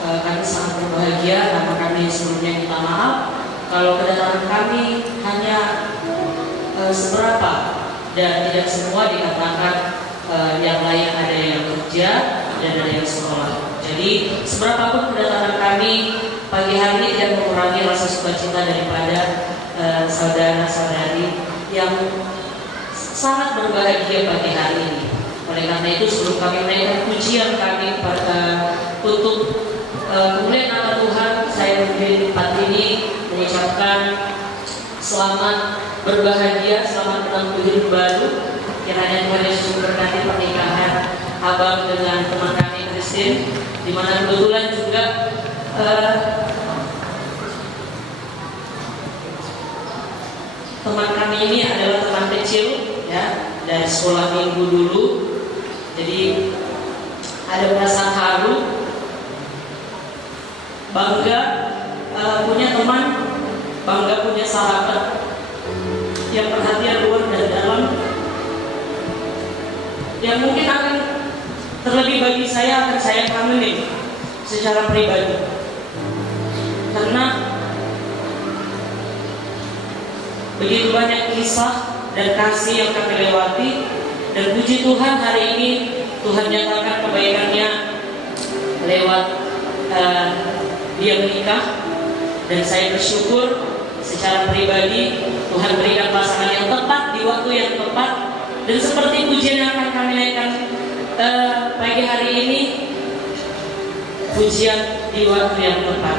Kami sangat berbahagia, karena kami sebelumnya minta maaf kalau kedatangan kami hanya seberapa dan tidak semua dikatakan yang lain ada yang kerja dan ada yang sekolah. Jadi seberapapun kedatangan kami pagi hari ini tidak mengurangi rasa sukacita daripada saudara-saudari yang sangat berbahagia pagi hari ini. Oleh karena itu sebelum kami menaikkan pujian kami untuk kemuliaan nama Tuhan, saya berdiri di tempat ini mengucapkan selamat berbahagia, selamat menempuh hidup baru. Kiranya Tuhan Yesus memberkati pernikahan abang dengan teman kami Christine, di mana kebetulan juga teman kami ini adalah teman kecil ya, dari sekolah minggu dulu. Jadi ada perasaan haru, bangga punya teman, bangga punya sahabat yang perhatian luar dan dalam, yang mungkin akan terlebih bagi saya akan saya kangenin secara pribadi, karena begitu banyak kisah dan kasih yang kami lewati. Dan puji Tuhan hari ini Tuhan nyatakan kebaikannya lewat dia menikah. Dan saya bersyukur secara pribadi Tuhan berikan pasangan yang tepat di waktu yang tepat. Dan seperti pujian yang akan kami naikkan pagi hari ini, pujian di waktu yang tepat.